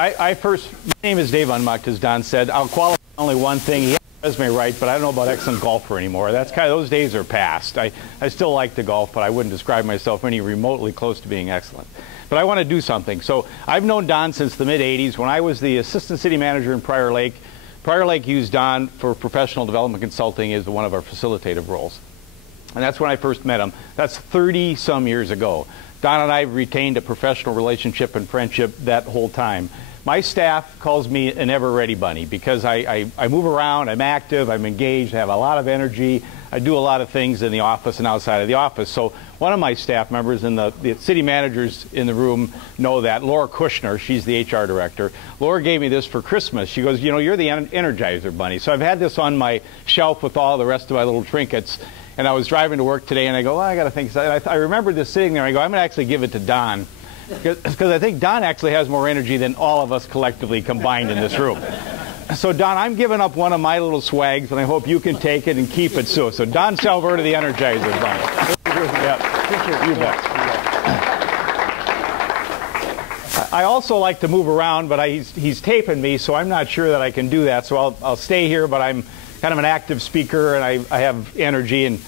My name is Dave Umacht, as Don said. I'll qualify only one thing. He has a resume right, but I don't know about excellent golfer anymore. That's kind of, those days are past. I still like to golf, but I wouldn't describe myself any remotely close to being excellent. But I want to do something. So I've known Don since the mid-'80s. When I was the assistant city manager in Prior Lake used Don for professional development consulting as one of our facilitative roles. And that's when I first met him. That's 30-some years ago. Don and I have retained a professional relationship and friendship that whole time. My staff calls me an ever-ready bunny because I move around, I'm active, I'm engaged, I have a lot of energy. I do a lot of things in the office and outside of the office. So one of my staff members and the city managers in the room know that. Laura Kushner, she's the HR director. Laura gave me this for Christmas. She goes, you know, you're the Energizer Bunny. So I've had this on my shelf with all the rest of my little trinkets. And I was driving to work today and I go, well, I got to think. I remember this sitting there. I go, I'm going to actually give it to Don. Because I think Don actually has more energy than all of us collectively combined in this room. So Don, I'm giving up one of my little swags, and I hope you can take it and keep it so. So Don Salverda, the Energizer Bunny. Yep. You bet. I also like to move around, but he's taping me, so I'm not sure that I can do that. So I'll stay here, but I'm kind of an active speaker, and I have energy and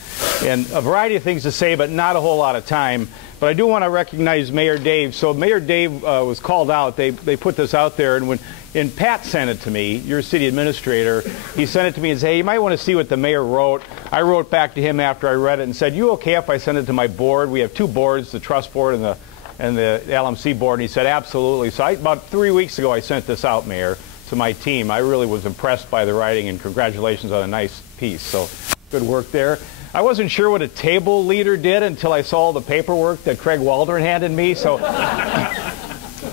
a variety of things to say, but not a whole lot of time. But I do want to recognize Mayor Dave. So Mayor Dave was called out. They put this out there, and Pat sent it to me, your city administrator. He sent it to me and said, hey, you might want to see what the mayor wrote. I wrote back to him after I read it and said, you okay if I send it to my board? We have two boards, the trust board and the LMC board. And he said, absolutely. So about 3 weeks ago, I sent this out, Mayor, to my team. I really was impressed by the writing, and congratulations on a nice piece. So good work there. I wasn't sure what a table leader did until I saw the paperwork that Craig Waldron handed me. So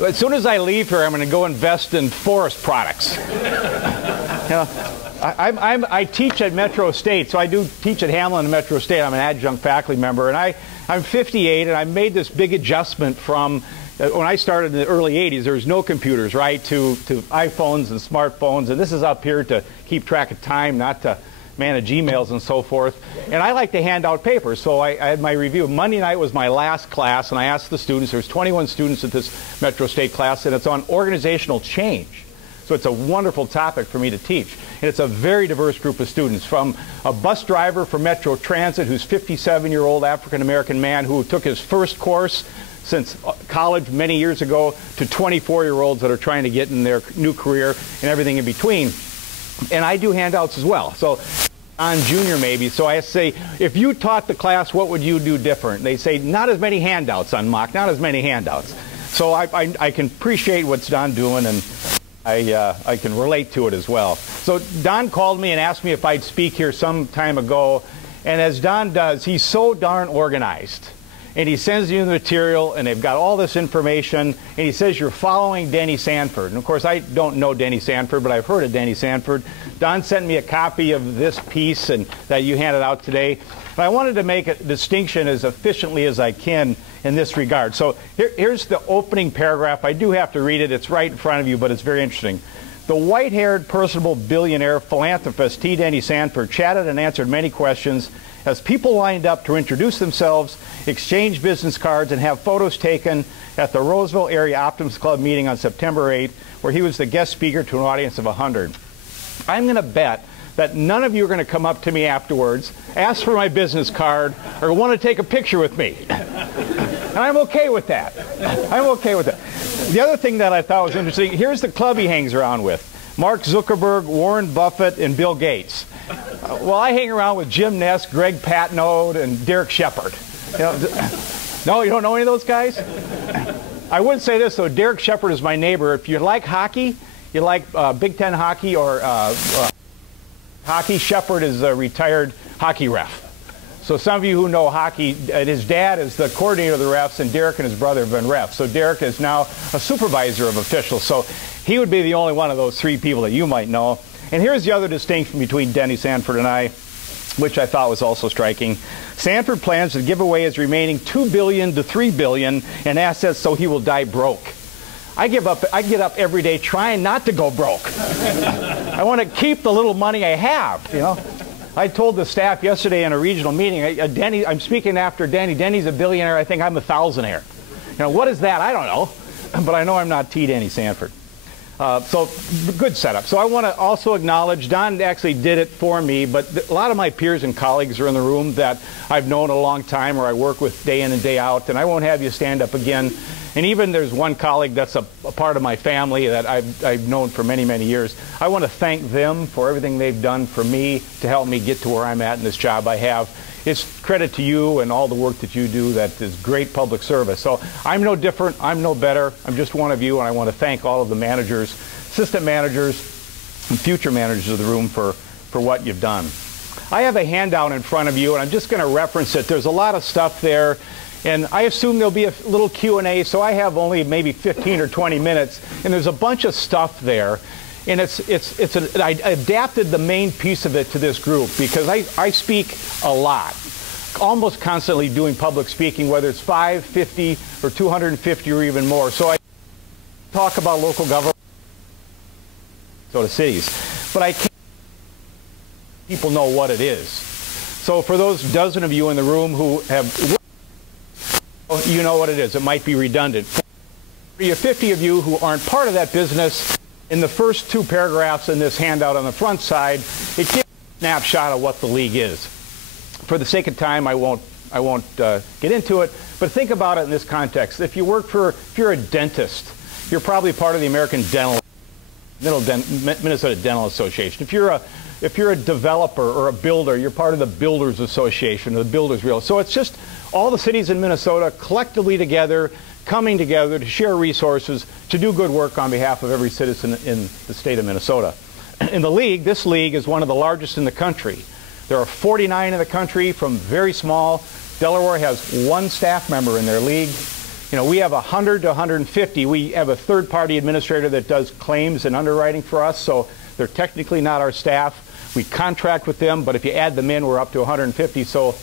as soon as I leave here, I'm going to go invest in forest products. You know, I teach at Metro State, so I do teach at Hamlin and Metro State. I'm an adjunct faculty member, and I'm 58, and I made this big adjustment from when I started in the early 80s. There was no computers, right, to iPhones and smartphones, and this is up here to keep track of time, not to manage emails and so forth. And I like to hand out papers, so I had my review. Monday night was my last class, and I asked the students, there's 21 students at this Metro State class, and it's on organizational change. So it's a wonderful topic for me to teach. And it's a very diverse group of students, from a bus driver for Metro Transit who's a 57-year-old African-American man who took his first course since college many years ago, to 24-year-olds that are trying to get in their new career and everything in between. And I do handouts as well. So on junior maybe, so I say, if you taught the class, what would you do different? They say, not as many handouts on mock, not as many handouts. So I can appreciate what Don doing, and I can relate to it as well. So Don called me and asked me if I'd speak here some time ago, and as Don does, he's so darn organized. And he sends you the material, and they've got all this information, and he says you're following Denny Sanford. And of course, I don't know Denny Sanford, but I've heard of Denny Sanford. Don sent me a copy of this piece and that you handed out today. And I wanted to make a distinction as efficiently as I can in this regard. So here's the opening paragraph. I do have to read it. It's right in front of you, but it's very interesting. The white-haired, personable billionaire philanthropist T. Denny Sanford chatted and answered many questions as people lined up to introduce themselves, exchange business cards, and have photos taken at the Roseville Area Optimist Club meeting on September 8th, where he was the guest speaker to an audience of 100. I'm going to bet that none of you are going to come up to me afterwards, ask for my business card, or want to take a picture with me. And I'm okay with that. I'm okay with that. The other thing that I thought was interesting, here's the club he hangs around with. Mark Zuckerberg, Warren Buffett, and Bill Gates. Well, I hang around with Jim Ness, Greg Patnode, and Derek Shepard. You know, no, you don't know any of those guys? I would say this, though. Derek Shepard is my neighbor. If you like hockey, you like Big Ten hockey or hockey, Shepard is a retired hockey ref. So some of you who know hockey, his dad is the coordinator of the refs, and Derek and his brother have been refs. So Derek is now a supervisor of officials. So he would be the only one of those three people that you might know. And here's the other distinction between Denny Sanford and I, which I thought was also striking. Sanford plans to give away his remaining $2 billion to $3 billion in assets so he will die broke. I get up every day trying not to go broke. I want to keep the little money I have, you know. I told the staff yesterday in a regional meeting, Denny, I'm speaking after Denny. Denny's a billionaire. I think I'm a thousandaire. You know, what is that? I don't know. But I know I'm not T. Denny Sanford. So good setup. So I want to also acknowledge, Don actually did it for me, but a lot of my peers and colleagues are in the room that I've known a long time or I work with day in and day out, and I won't have you stand up again. And even there's one colleague that's a part of my family that I've known for many, many years. I want to thank them for everything they've done for me to help me get to where I'm at in this job I have. It's credit to you and all the work that you do that is great public service. So I'm no different, I'm no better, I'm just one of you, and I want to thank all of the managers, assistant managers, and future managers of the room for what you've done. I have a handout in front of you, and I'm just going to reference it. There's a lot of stuff there, and I assume there'll be a little Q&A, so I have only maybe 15 or 20 minutes, and there's a bunch of stuff there. And I adapted the main piece of it to this group because I speak a lot, almost constantly doing public speaking, whether it's 5, 50, or 250 or even more. So I talk about local government, so to cities, but I can't let people know what it is. So for those dozen of you in the room who have, you know what it is. It might be redundant. For you 50 of you who aren't part of that business, in the first 2 paragraphs in this handout on the front side, it gives a snapshot of what the league is. For the sake of time, I won't get into it, but think about it in this context. If you're a dentist, you're probably part of the American Minnesota Dental Association. If you're a developer or a builder, you're part of the Builders Association or the Builders Realty. So it's just all the cities in Minnesota collectively together, coming together to share resources to do good work on behalf of every citizen in the state of Minnesota. In the league, this league is one of the largest in the country. There are 49 in the country, from very small. Delaware has 1 staff member in their league. You know, we have 100 to 150. We have a third-party administrator that does claims and underwriting for us, so they're technically not our staff. We contract with them, but if you add them in, we're up to 150. So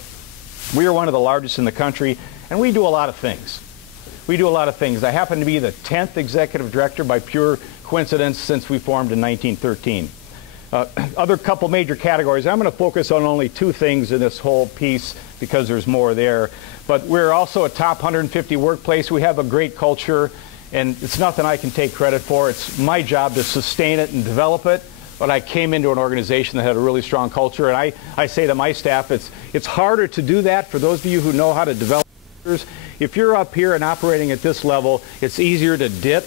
we are one of the largest in the country, and we do a lot of things. We do a lot of things. I happen to be the 10th executive director by pure coincidence since we formed in 1913. Other couple major categories. I'm going to focus on only 2 things in this whole piece because there's more there. But we're also a top 150 workplace. We have a great culture, and it's nothing I can take credit for. It's my job to sustain it and develop it. But I came into an organization that had a really strong culture, and I say to my staff, it's harder to do that for those of you who know how to develop cultures. If you're up here and operating at this level, it's easier to dip.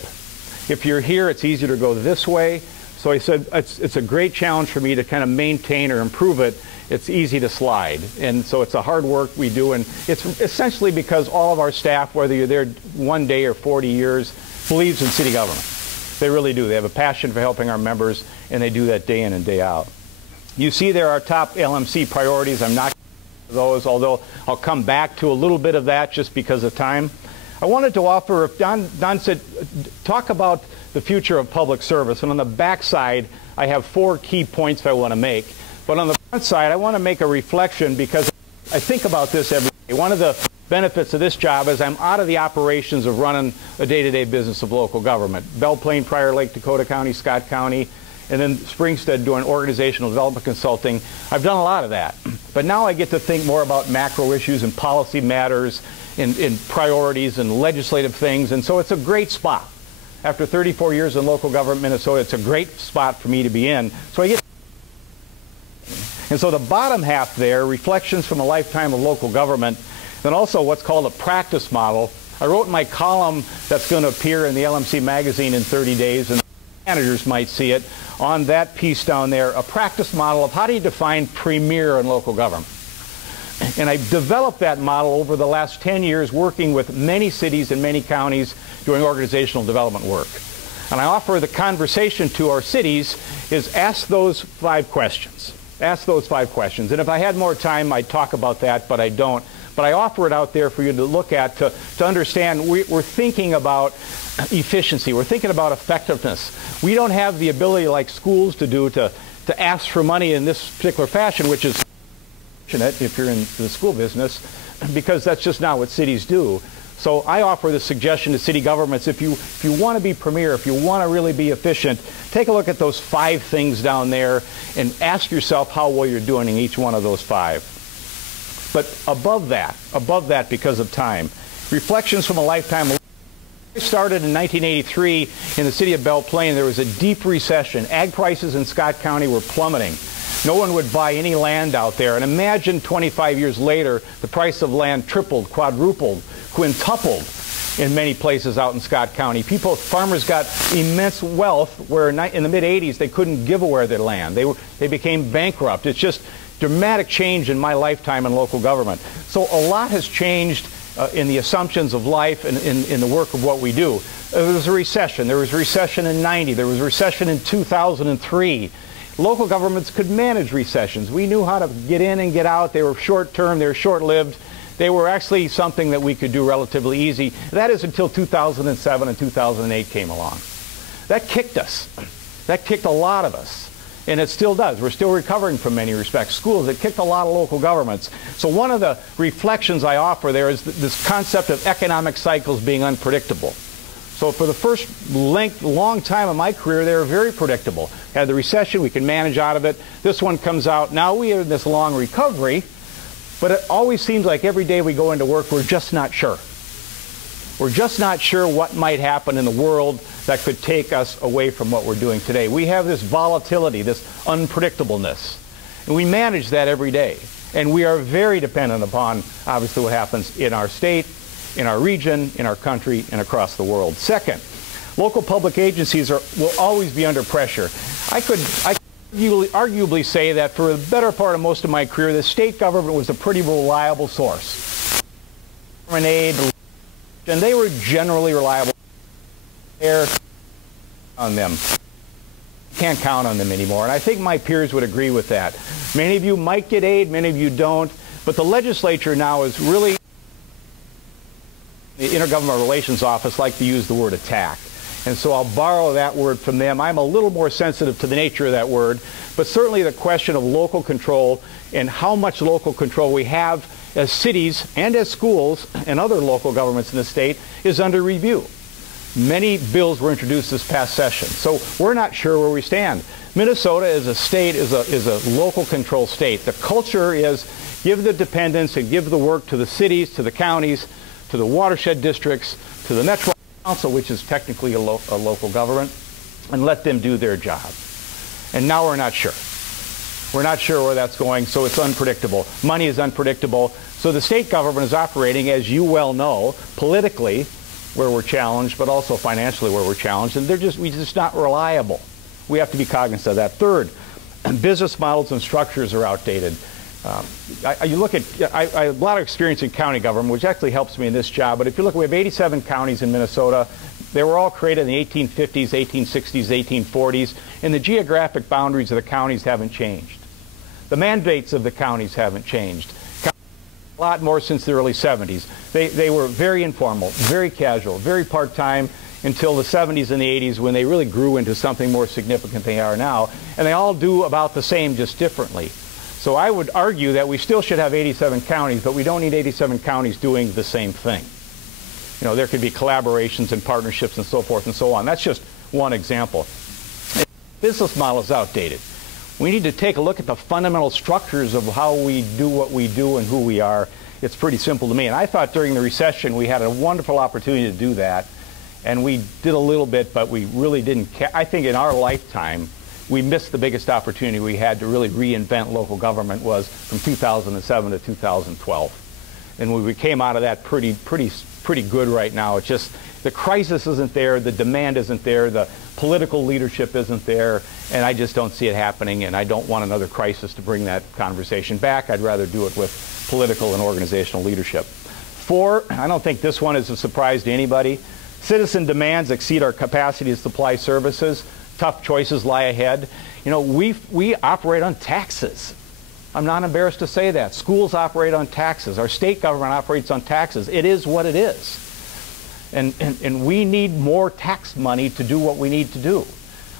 If you're here, it's easier to go this way. So I said it's a great challenge for me to kind of maintain or improve it. It's easy to slide. And so it's a hard work we do. And it's essentially because all of our staff, whether you're there 1 day or 40 years, believes in city government. They really do. They have a passion for helping our members, and they do that day in and day out. You see there are top LMC priorities. I'm not those, although I'll come back to a little bit of that just because of time. I wanted to offer, if Don said, talk about the future of public service. And on the back side, I have 4 key points I want to make. But on the front side, I want to make a reflection because I think about this every day. One of the benefits of this job is I'm out of the operations of running a day-to-day business of local government. Belle Plaine, Prior Lake, Dakota County, Scott County, and then Springstead doing organizational development consulting. I've done a lot of that. But now I get to think more about macro issues and policy matters and priorities and legislative things. And so it's a great spot. After 34 years in local government Minnesota, it's a great spot for me to be in. So I get. And so the bottom half there, reflections from a lifetime of local government, and also what's called a practice model. I wrote in my column that's going to appear in the LMC magazine in 30 days, and managers might see it, on that piece down there, a practice model of how do you define premier in local government. And I've developed that model over the last 10 years working with many cities and many counties doing organizational development work. And I offer the conversation to our cities is ask those 5 questions. Ask those 5 questions. And if I had more time, I'd talk about that, but I don't. But I offer it out there for you to look at, to understand we're thinking about efficiency. We're thinking about effectiveness. We don't have the ability like schools to do to ask for money in this particular fashion, which is fortunate if you're in the school business, because that's just not what cities do. So I offer the suggestion to city governments, if you want to be premier, if you want to really be efficient, take a look at those 5 things down there and ask yourself how well you're doing in each one of those 5. But above that, because of time, reflections from a lifetime. It started in 1983 in the city of Belle Plaine. There was a deep recession. Ag prices in Scott County were plummeting. No one would buy any land out there. And imagine 25 years later, the price of land tripled, quadrupled, quintupled in many places out in Scott County. Farmers got immense wealth where in the mid-'80s they couldn't give away their land. They became bankrupt. It's just dramatic change in my lifetime in local government. So a lot has changed in the assumptions of life and in the work of what we do. There was a recession. There was a recession in 90. There was a recession in 2003. Local governments could manage recessions. We knew how to get in and get out. They were short-term. They were short-lived. They were actually something that we could do relatively easy. That is until 2007 and 2008 came along. That kicked us. That kicked a lot of us. And it still does. We're still recovering from many respects. Schools, it kicked a lot of local governments. So one of the reflections I offer there is this concept of economic cycles being unpredictable. So for the first long time of my career, they were very predictable. Had the recession, we can manage out of it. This one comes out. Now we are in this long recovery, but it always seems like every day we go into work, we're just not sure. We're just not sure what might happen in the world that could take us away from what we're doing today. We have this volatility, this unpredictableness, and we manage that every day. And we are very dependent upon, obviously, what happens in our state, in our region, in our country, and across the world. Second, local public agencies will always be under pressure. I could arguably say that for the better part of most of my career, the state government was a pretty reliable source. Government aid, and they were generally reliable. On them. Can't count on them anymore. And I think my peers would agree with that. Many of you might get aid, many of you don't. But the legislature now is really, the Intergovernmental Relations Office like to use the word attack. And so I'll borrow that word from them. I'm a little more sensitive to the nature of that word. But certainly the question of local control and how much local control we have as cities and as schools and other local governments in the state is under review. Many bills were introduced this past session, so we're not sure where we stand. Minnesota as a state is a local control state. The culture is give the dependence and give the work to the cities, to the counties, to the watershed districts, to the Metro Council, which is technically a local government, and let them do their job. And now we're not sure. We're not sure where that's going, so it's unpredictable. Money is unpredictable. So the state government is operating, as you well know, politically, where we're challenged, but also financially where we're challenged, and we're just not reliable. We have to be cognizant of that. Third, business models and structures are outdated. You look at, I have a lot of experience in county government, which actually helps me in this job, but if you look, we have 87 counties in Minnesota. They were all created in the 1850s, 1860s, 1840s, and the geographic boundaries of the counties haven't changed. The mandates of the counties haven't changed. A lot more since the early 70s. They were very informal, very casual, very part-time until the 70s and the 80s when they really grew into something more significant than they are now. And they all do about the same, just differently. So I would argue that we still should have 87 counties, but we don't need 87 counties doing the same thing. You know, there could be collaborations and partnerships and so forth and so on. That's just one example. Business model is outdated. We need to take a look at the fundamental structures of how we do what we do and who we are. It's pretty simple to me. And I thought during the recession we had a wonderful opportunity to do that. And we did a little bit, but we really didn't. I think in our lifetime, we missed the biggest opportunity we had to really reinvent local government was from 2007 to 2012. And we came out of that pretty good right now. It's just the crisis isn't there, the demand isn't there, the political leadership isn't there, and I just don't see it happening, and I don't want another crisis to bring that conversation back. I'd rather do it with political and organizational leadership. 4, I don't think this one is a surprise to anybody. Citizen demands exceed our capacity to supply services. Tough choices lie ahead. You know, we operate on taxes. I'm not embarrassed to say that. Schools operate on taxes. Our state government operates on taxes. It is what it is. And we need more tax money to do what we need to do.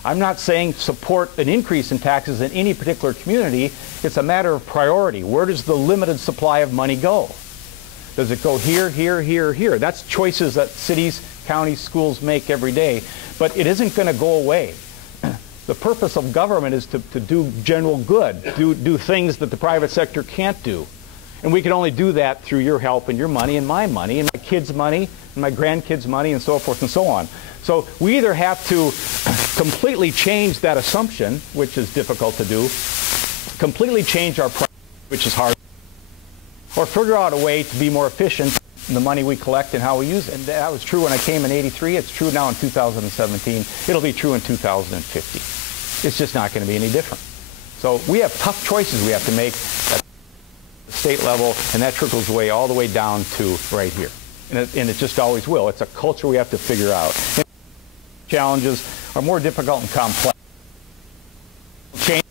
I'm not saying support an increase in taxes in any particular community. It's a matter of priority. Where does the limited supply of money go? Does it go here, here, here, here? That's choices that cities, counties, schools make every day. But it isn't going to go away. The purpose of government is to do general good, do things that the private sector can't do. And we can only do that through your help and your money and my kids' money and my grandkids' money and so forth and so on. So we either have to completely change that assumption, which is difficult to do, completely change our priorities, which is hard, or figure out a way to be more efficient in the money we collect and how we use it. And that was true when I came in '83. It's true now in 2017. It'll be true in 2050. It's just not going to be any different. So we have tough choices we have to make at the state level, and that trickles away all the way down to right here. And it just always will. It's a culture we have to figure out. And challenges are more difficult and complex. Change.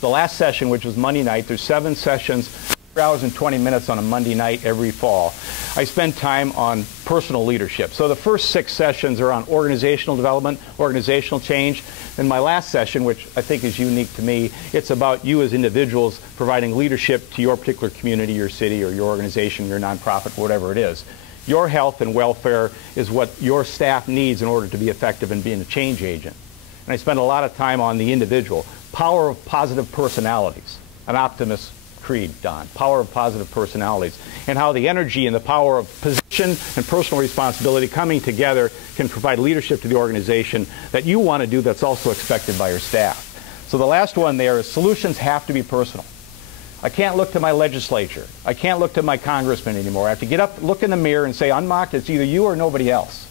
The last session, which was Monday night, there's 7 sessions, 4 hours and 20 minutes on a Monday night every fall. I spend time on personal leadership. So the first 6 sessions are on organizational development, organizational change. And my last session, which I think is unique to me, it's about you as individuals providing leadership to your particular community, your city, or your organization, your nonprofit, whatever it is. Your health and welfare is what your staff needs in order to be effective in being a change agent. And I spend a lot of time on the individual. Power of positive personalities, an Optimist creed, Don. Power of positive personalities, and how the energy and the power of position and personal responsibility coming together can provide leadership to the organization that you want to do that's also expected by your staff. So the last one there is solutions have to be personal. I can't look to my legislature. I can't look to my congressman anymore. I have to get up, look in the mirror and say, Umacht, it's either you or nobody else.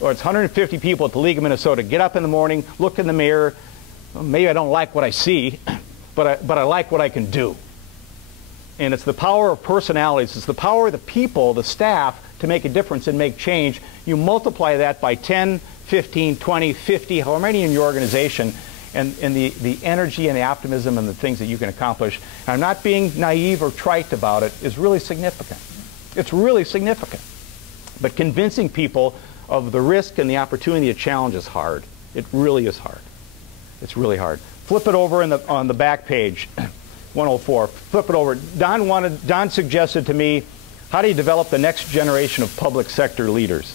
Or it's 150 people at the League of Minnesota. Get up in the morning, look in the mirror. Well, maybe I don't like what I see, but I like what I can do. And it's the power of personalities. It's the power of the people, the staff, to make a difference and make change. You multiply that by 10, 15, 20, 50, however many in your organization, and the energy and the optimism and the things that you can accomplish. And I'm not being naive or trite about it, is really significant. It's really significant. But convincing people of the risk and the opportunity of challenge is hard. It really is hard. It's really hard. Flip it over on the back page, 104. Flip it over. Don suggested to me, how do you develop the next generation of public sector leaders?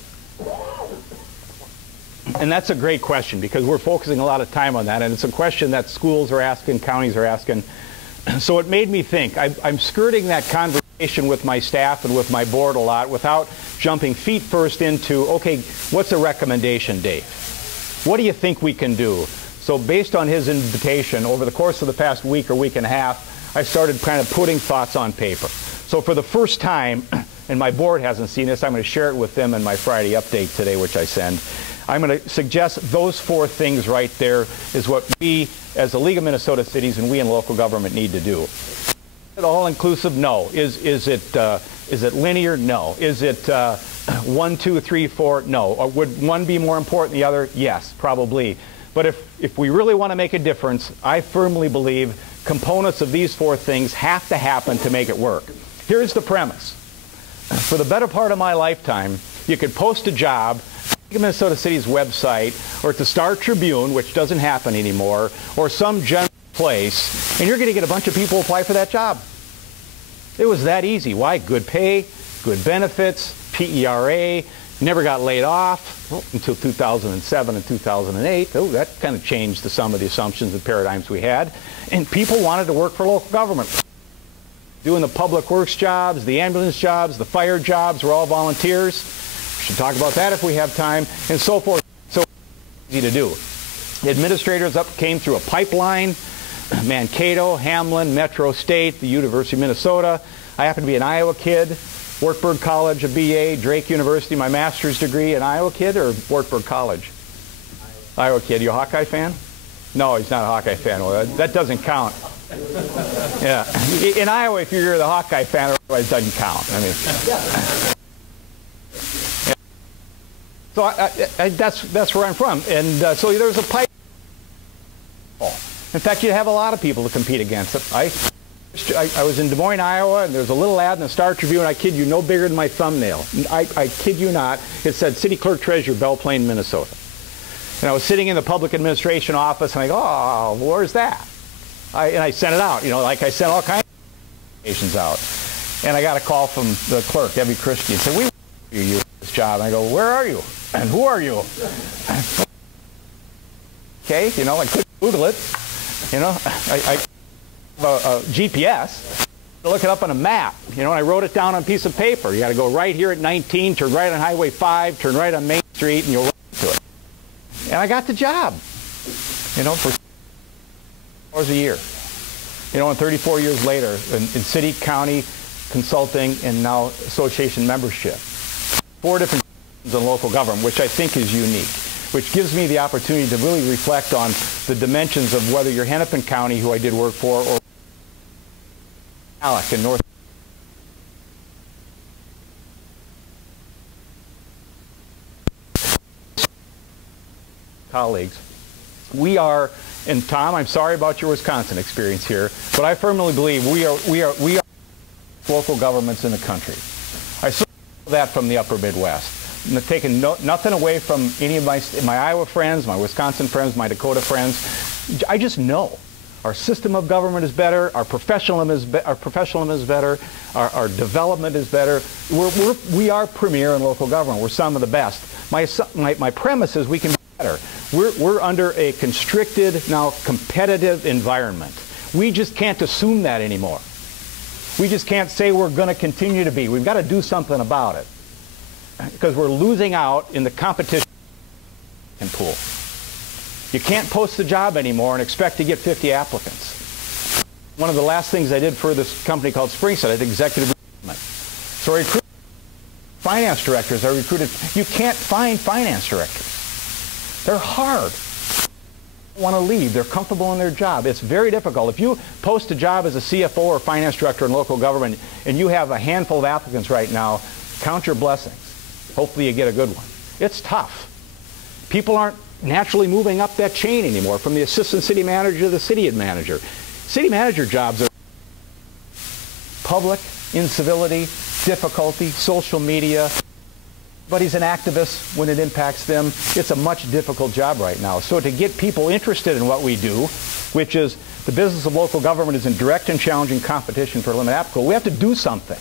And that's a great question, because we're focusing a lot of time on that, and it's a question that schools are asking, counties are asking. So it made me think. I'm skirting that conversation with my staff and with my board a lot without jumping feet first into, okay, what's a recommendation, Dave? What do you think we can do? So based on his invitation, over the course of the past week or week and a half, I started kind of putting thoughts on paper. So for the first time, and my board hasn't seen this, I'm going to share it with them in my Friday update today, which I send. I'm going to suggest those 4 things right there is what we, as the League of Minnesota Cities, and we in local government need to do. Is it all-inclusive? No. Is it linear? No. Is it 1, 2, 3, 4? No. Or would one be more important than the other? Yes, probably. But if we really want to make a difference, I firmly believe components of these 4 things have to happen to make it work. Here's the premise. For the better part of my lifetime, you could post a job at Minnesota City's website, or at the Star Tribune, which doesn't happen anymore, or some general place, and you're going to get a bunch of people who apply for that job. It was that easy. Why? Good pay, good benefits, PERA, never got laid off until 2007 and 2008. Oh, that kind of changed some of the assumptions and paradigms we had. And people wanted to work for local government. Doing the public works jobs, the ambulance jobs, the fire jobs were all volunteers. We should talk about that if we have time, and so forth. So easy to do. The administrators came through a pipeline, Mankato, Hamlin, Metro State, the University of Minnesota. I happen to be an Iowa kid. Wartburg College, a BA, Drake University, my master's degree. An Iowa kid or Wartburg College? Iowa kid. You a Hawkeye fan? No, he's not a Hawkeye fan. Well, that doesn't count. Yeah. In Iowa, if you're the Hawkeye fan, otherwise it doesn't count. I mean, so that's where I'm from. And so there's a pipe. In fact, you have a lot of people to compete against it. I was in Des Moines, Iowa, and there's a little ad in the Star Tribune, I kid you, no bigger than my thumbnail. I kid you not. It said, City Clerk Treasurer, Belle Plaine, Minnesota. And I was sitting in the public administration office, and I go, oh, where's that? And I sent it out, like I sent all kinds of applications out. And I got a call from the clerk, Debbie Christie, and said, we want you for this job. And I go, where are you? And who are you? Okay, I couldn't Google it. I have a GPS. look it up on a map, you know, and I wrote it down on a piece of paper. You got to go right here at 19, turn right on Highway 5, turn right on Main Street, and you'll run to it. And I got the job, you know, for $1,000 a year. You know, and 34 years later, in city, county, consulting, and now association membership. 4 different in local government, which I think is unique, which gives me the opportunity to really reflect on the dimensions of whether you're Hennepin County, who I did work for, or Alec in North. Colleagues, we are, and Tom, I'm sorry about your Wisconsin experience here, but I firmly believe we are local governments in the country. I saw that from the upper Midwest. Taking nothing away from any of my Iowa friends, my Wisconsin friends, my Dakota friends. I just know our system of government is better, our professionalism is better, our development is better. We are premier in local government. We're some of the best. My premise is we can be better. We're under a constricted, now competitive environment. We just can't assume that anymore. We just can't say we're going to continue to be. We've got to do something about it, because we're losing out in the competition pool. You can't post the job anymore and expect to get 50 applicants. One of the last things I did for this company called Springset, I did executive recruitment. So I recruited finance directors. I recruited. You can't find finance directors. They're hard. They want to leave. They're comfortable in their job. It's very difficult. If you post a job as a CFO or finance director in local government and you have a handful of applicants right now, count your blessings. Hopefully you get a good one. It's tough. People aren't naturally moving up that chain anymore, from the assistant city manager to the city manager. City manager jobs are public, incivility, difficulty, social media. Everybody's an activist when it impacts them. It's a much difficult job right now. So to get people interested in what we do, which is the business of local government is in direct and challenging competition for limited applicable, we have to do something,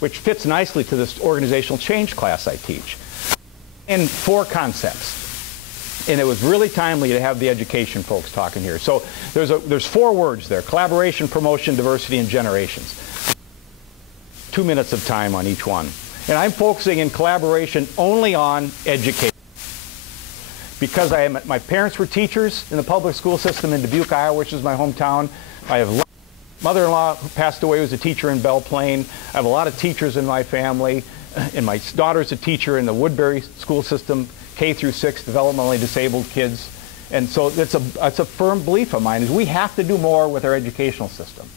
which fits nicely to this organizational change class I teach. And 4 concepts. And it was really timely to have the education folks talking here. So there's 4 words there: collaboration, promotion, diversity, and generations. 2 minutes of time on each one. And I'm focusing in collaboration only on education. Because my parents were teachers in the public school system in Dubuque, Iowa, which is my hometown. I have mother-in-law who passed away, was a teacher in Belle Plaine. I have a lot of teachers in my family, and my daughter's a teacher in the Woodbury school system, K through 6, developmentally disabled kids. And so it's a firm belief of mine is we have to do more with our educational system.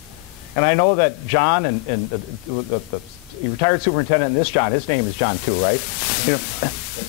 And I know that John and the retired superintendent in this John, his name is John too, right? You know,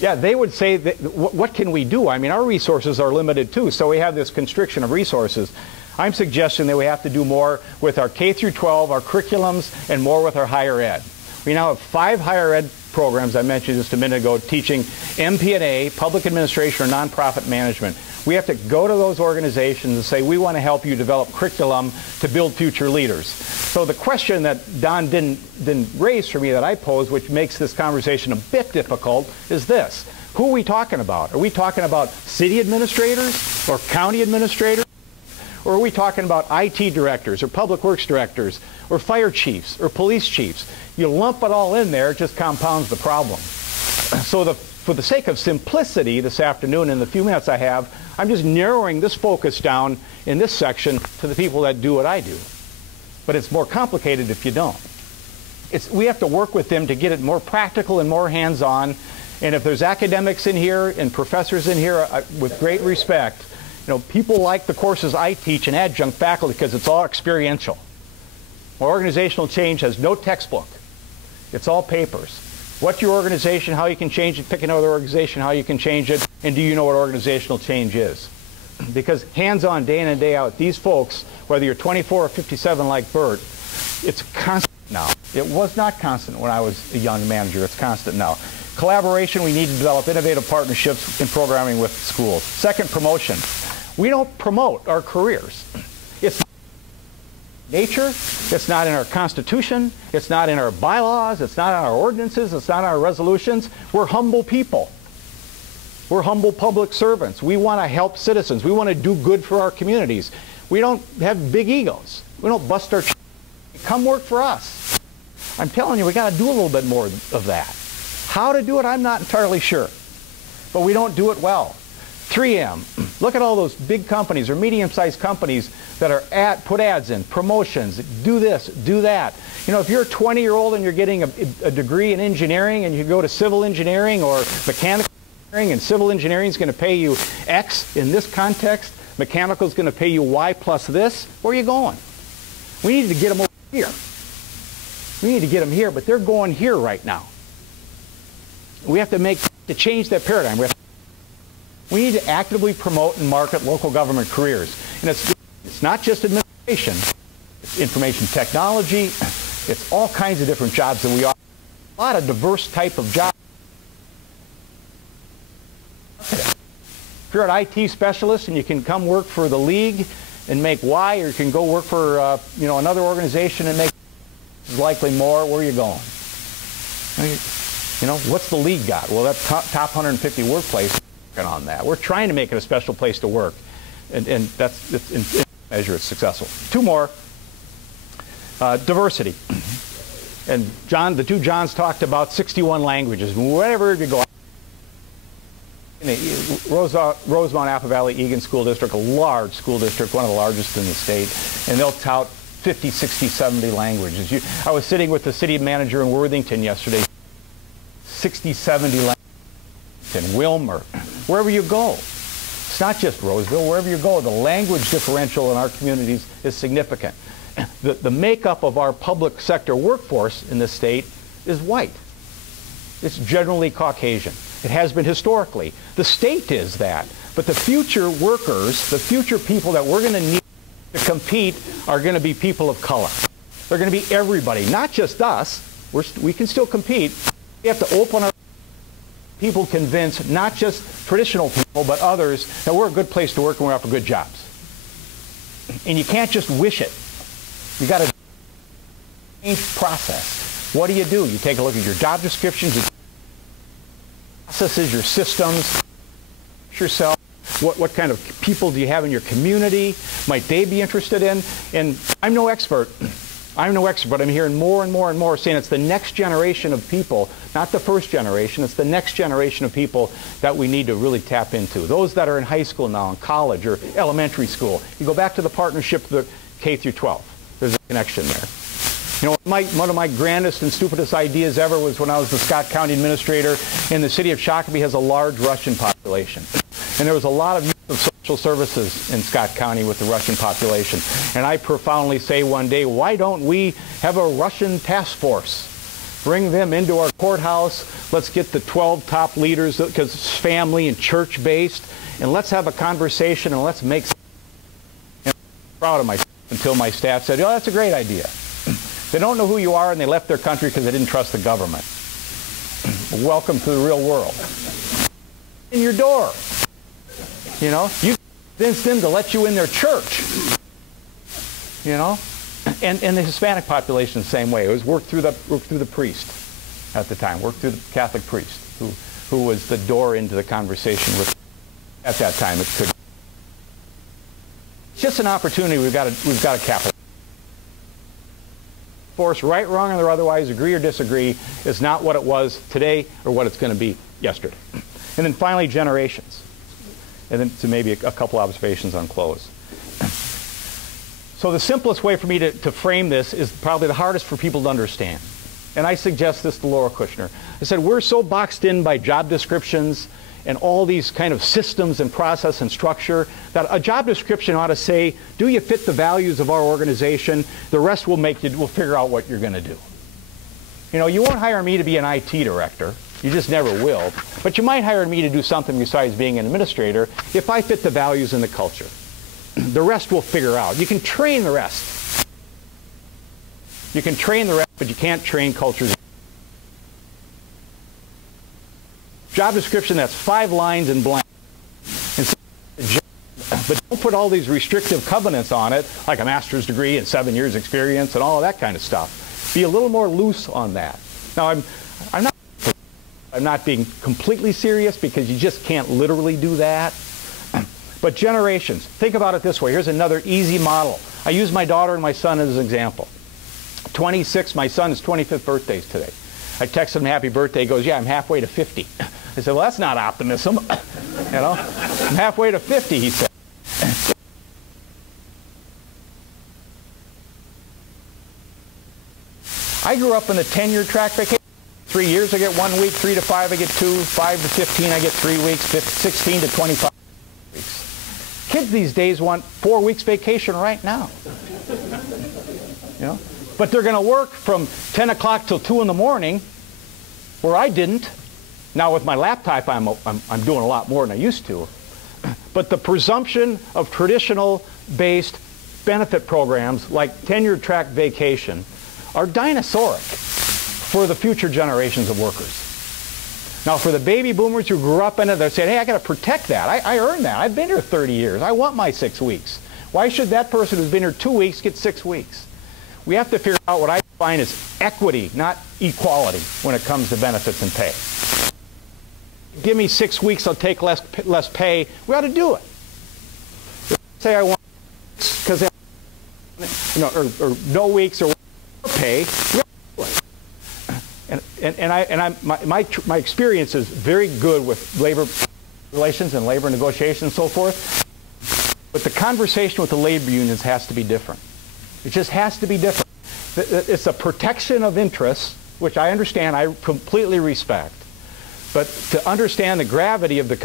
yeah, they would say, that, what can we do? I mean, our resources are limited too, so we have this constriction of resources. I'm suggesting that we have to do more with our K through 12, our curriculums, and more with our higher ed. We now have 5 higher ed programs I mentioned just a minute ago teaching MP&A, public administration, or nonprofit management. We have to go to those organizations and say, we want to help you develop curriculum to build future leaders. So the question that Don didn't raise for me that I posed, which makes this conversation a bit difficult, is this. Who are we talking about? Are we talking about city administrators or county administrators? Or are we talking about IT directors or public works directors or fire chiefs or police chiefs? You lump it all in there, it just compounds the problem. So for the sake of simplicity this afternoon, in the few minutes I have, I'm just narrowing this focus down in this section to the people that do what I do. But it's more complicated if you don't. We have to work with them to get it more practical and more hands-on. And if there's academics in here and professors in here, with great respect, you know, people like the courses I teach and adjunct faculty because it's all experiential. Well, organizational change has no textbook. It's all papers. What's your organization, how you can change it, pick another organization, how you can change it, and do you know what organizational change is? Because hands-on, day in and day out, these folks, whether you're 24 or 57 like Bert, it's constant now. It was not constant when I was a young manager. It's constant now. Collaboration, we need to develop innovative partnerships in programming with schools. Second, promotion. We don't promote our careers. It's not in nature, it's not in our Constitution, it's not in our bylaws, it's not in our ordinances, it's not in our resolutions. We're humble people. We're humble public servants. We want to help citizens. We want to do good for our communities. We don't have big egos. We don't bust our come work for us. I'm telling you, we got to do a little bit more of that. How to do it, I'm not entirely sure. But we don't do it well. 3M, look at all those big companies or medium-sized companies that are put ads in, promotions, do this, do that. You know, if you're a 20-year-old and you're getting a degree in engineering and you go to civil engineering or mechanical engineering, and civil engineering is going to pay you X in this context, mechanical is going to pay you Y plus this, where are you going? We need to get them over here. We need to get them here, but they're going here right now. We have to change that paradigm. We need to actively promote and market local government careers. And it's not just administration. It's information technology. It's all kinds of different jobs that we offer. A lot of diverse type of jobs. If you're an IT specialist and you can come work for the league and make Y, or you can go work for another organization and make likely more, where are you going? You know, what's the league got? Well, that's top 150 workplace on that. We're trying to make it a special place to work, and that's in measure it's successful. Two more. Diversity. And John, the two Johns talked about 61 languages. Wherever you go, Rosemount, Apple Valley, Egan School District, a large school district, one of the largest in the state, and they'll tout 50, 60, 70 languages. I was sitting with the city manager in Worthington yesterday. 60, 70 languages. In Wilmer, wherever you go. It's not just Roseville. Wherever you go, the language differential in our communities is significant. The makeup of our public sector workforce in this state is white. It's generally Caucasian. It has been historically. The state is that. But the future workers, the future people that we're going to need to compete are going to be people of color. They're going to be everybody, not just us. We can still compete. We have to open our people, convince not just traditional people, but others that we're a good place to work and we offer good jobs. And you can't just wish it. You got to change process. What do? You take a look at your job descriptions, your processes, your systems, yourself. What kind of people do you have in your community? Might they be interested in? And I'm no expert. But I'm hearing more and more and more saying it's the next generation of people, not the first generation, it's the next generation of people that we need to really tap into. Those that are in high school now, in college, or elementary school. You go back to the partnership of the K through 12. There's a connection there. You know, one of my grandest and stupidest ideas ever was when I was the Scott County Administrator, and the city of Shakopee has a large Russian population. And there was a lot of use of social services in Scott County with the Russian population. And I profoundly say one day, why don't we have a Russian task force? Bring them into our courthouse. Let's get the 12 top leaders, because it's family and church-based, and let's have a conversation and let's make. And I'm proud of myself until my staff said, oh, that's a great idea. They don't know who you are and they left their country because they didn't trust the government. Welcome to the real world. In your door. You know, you convince them to let you in their church. You know, and the Hispanic population the same way. It was worked through the priest at the time, worked through the Catholic priest, who was the door into the conversation with. At that time, it could. It's just an opportunity we've got to capitalize. Force, right, wrong, or otherwise, agree or disagree, is not what it was today or what it's going to be yesterday. And then finally, generations. And then to maybe a couple observations on close. So the simplest way for me to frame this is probably the hardest for people to understand. And I suggest this to Laura Kushner. I said, we're so boxed in by job descriptions and all these kind of systems and process and structure that a job description ought to say, do you fit the values of our organization? The rest we'll figure out what you're going to do. You know, you won't hire me to be an IT director. You just never will. But you might hire me to do something besides being an administrator if I fit the values and the culture. The rest we'll figure out. You can train the rest. You can train the rest, but you can't train cultures. Job description that's 5 lines in blank. But don't put all these restrictive covenants on it, like a master's degree and 7 years experience and all of that kind of stuff. Be a little more loose on that. Now, I'm not being completely serious because you just can't literally do that. But generations, think about it this way. Here's another easy model. I use my daughter and my son as an example. 26, my son's 25th birthday is today. I texted him happy birthday. He goes, yeah, I'm halfway to 50. I said, well, that's not optimism. You know, I'm halfway to 50, he said. I grew up in the 10-year track vacation. 3 years I get 1 week, 3 to 5 I get 2, 5 to 15 I get 3 weeks, 16 to 25 weeks. Kids these days want 4 weeks vacation right now. You know? But they're going to work from 10 o'clock till 2 in the morning, where I didn't. Now with my laptop I'm doing a lot more than I used to. But the presumption of traditional-based benefit programs like tenure track vacation are dinosauric for the future generations of workers. Now for the baby boomers who grew up in it, they're saying, hey, I got to protect that. I earned that. I've been here 30 years. I want my 6 weeks. Why should that person who's been here 2 weeks get 6 weeks? We have to figure out what I define as equity, not equality, when it comes to benefits and pay. Give me 6 weeks, I'll take less pay. We ought to do it. Say I want because or no weeks or pay. We ought to do it. My experience is very good with labor relations and labor negotiations and so forth. But the conversation with the labor unions has to be different. It just has to be different. It's a protection of interests, which I understand, I completely respect. But to understand the gravity of the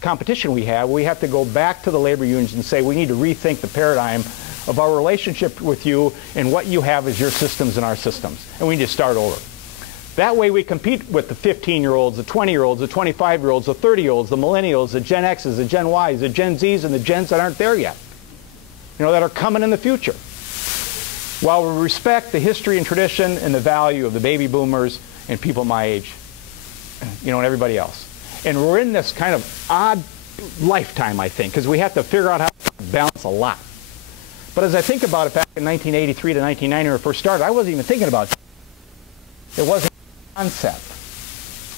competition we have to go back to the labor unions and say we need to rethink the paradigm of our relationship with you and what you have as your systems and our systems. And we need to start over. That way we compete with the 15-year-olds, the 20-year-olds, the 25-year-olds, the 30-year-olds, the millennials, the Gen X's, the Gen Y's, the Gen Z's, and the Gens that aren't there yet. You know, that are coming in the future. While we respect the history and tradition and the value of the baby boomers and people my age, you know, and everybody else. And we're in this kind of odd lifetime, I think, because we have to figure out how to balance a lot. But as I think about it back in 1983 to 1990 when I first started, I wasn't even thinking about it. It wasn't a concept.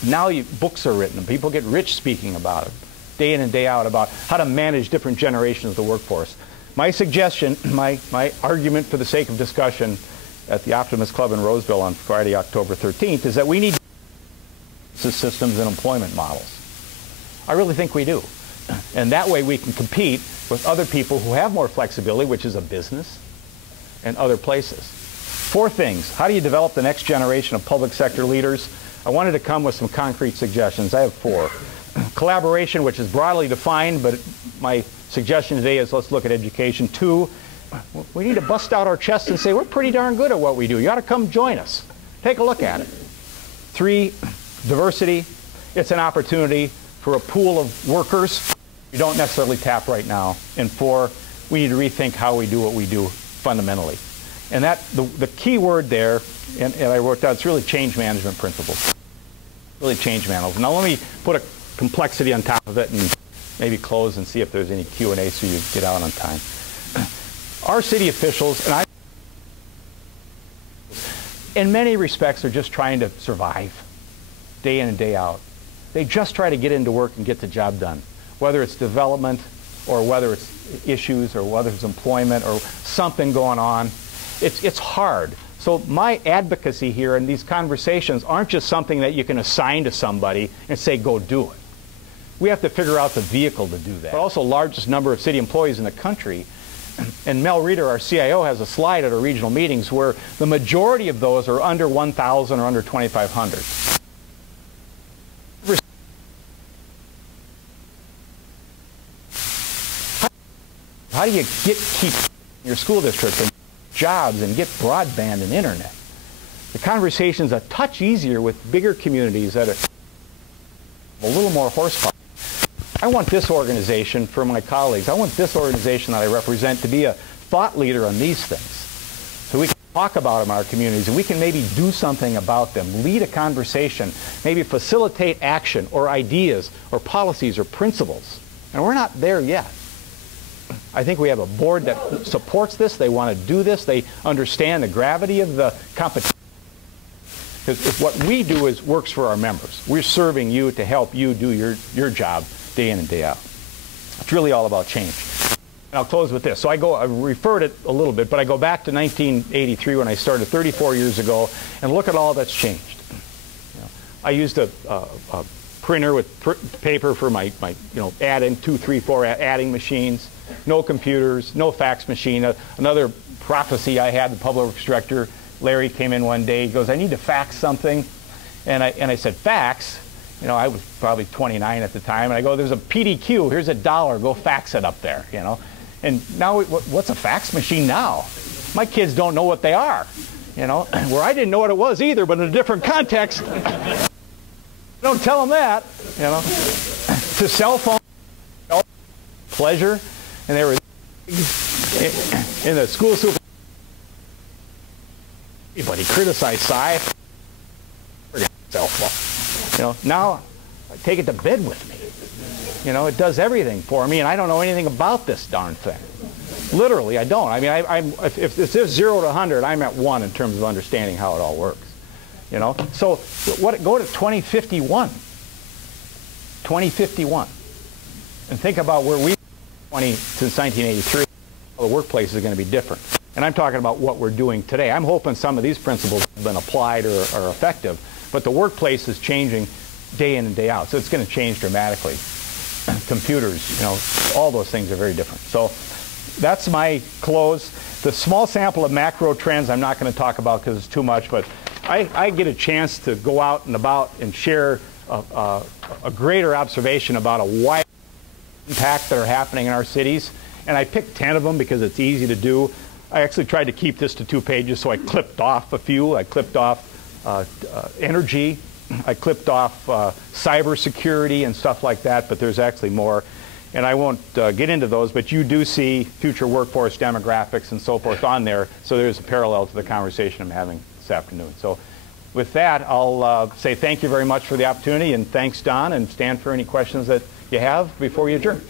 Now books are written and people get rich speaking about it, day in and day out, about how to manage different generations of the workforce. My suggestion, my argument for the sake of discussion at the Optimist Club in Roseville on Friday, October 13th, is that we need systems and employment models. I really think we do. And that way we can compete with other people who have more flexibility, which is a business, and other places. 4 things. How do you develop the next generation of public sector leaders? I wanted to come with some concrete suggestions. I have 4. Collaboration, which is broadly defined, but my suggestion today is let's look at education. 2, we need to bust out our chests and say we're pretty darn good at what we do. You ought to come join us. Take a look at it. 3, diversity. It's an opportunity for a pool of workers you don't necessarily tap right now. And 4, we need to rethink how we do what we do fundamentally. And that the key word there, and I wrote down, it's really change management principles. Really change management. Now let me put a complexity on top of it and maybe close and see if there's any Q&A so you get out on time. Our city officials, and in many respects, are just trying to survive day in and day out. They just try to get into work and get the job done, whether it's development or whether it's issues or whether it's employment or something going on. It's hard. So my advocacy here in these conversations aren't just something that you can assign to somebody and say, go do it. We have to figure out the vehicle to do that. But also largest number of city employees in the country. And Mel Reeder, our CIO, has a slide at our regional meetings where the majority of those are under 1,000 or under 2,500. How do you keep your school district and jobs and get broadband and internet? The conversation's a touch easier with bigger communities that are a little more horsepower. I want this organization for my colleagues. I want this organization that I represent to be a thought leader on these things. So we can talk about them in our communities and we can maybe do something about them, lead a conversation, maybe facilitate action or ideas or policies or principles. And we're not there yet. I think we have a board that supports this. They want to do this. They understand the gravity of the competition. Because what we do is works for our members. We're serving you to help you do your job day in and day out. It's really all about change. I'll close with this. So I referred it a little bit, but I go back to 1983 when I started 34 years ago, and look at all that's changed. I used a printer with paper for my add-in 2, 3, 4 adding machines. No computers, no fax machine. Another prophecy I had, the public works director, Larry, came in one day. He goes, "I need to fax something," and I said, "Fax?" I was probably 29 at the time, and I go, "There's a PDQ. Here's $1. Go fax it up there." And now, what's a fax machine now? My kids don't know what they are. Where I didn't know what it was either, but in a different context. Don't tell them that. To cell phone, pleasure, and they were in the school super. Everybody criticized sci-fi. Cell phone. Now I take it to bed with me. It does everything for me, and I don't know anything about this darn thing. Literally, I don't. I mean, if this is 0 to 100, I'm at 1 in terms of understanding how it all works. So go to 2051. 2051, and think about where we've been since 1983. The workplace is going to be different, and I'm talking about what we're doing today. I'm hoping some of these principles have been applied or are effective, but the workplace is changing day in and day out, so it's going to change dramatically. Computers, all those things are very different. So that's my close. The small sample of macro trends I'm not going to talk about because it's too much, but I get a chance to go out and about and share a greater observation about a wide impact that are happening in our cities. And I picked 10 of them because it's easy to do. I actually tried to keep this to 2 pages, so I clipped off a few. I clipped off energy. I clipped off cybersecurity and stuff like that, but there's actually more. And I won't get into those, but you do see future workforce demographics and so forth on there, so there's a parallel to the conversation I'm having this afternoon. So with that, I'll say thank you very much for the opportunity, and thanks, Don, and stand for any questions that you have before we adjourn.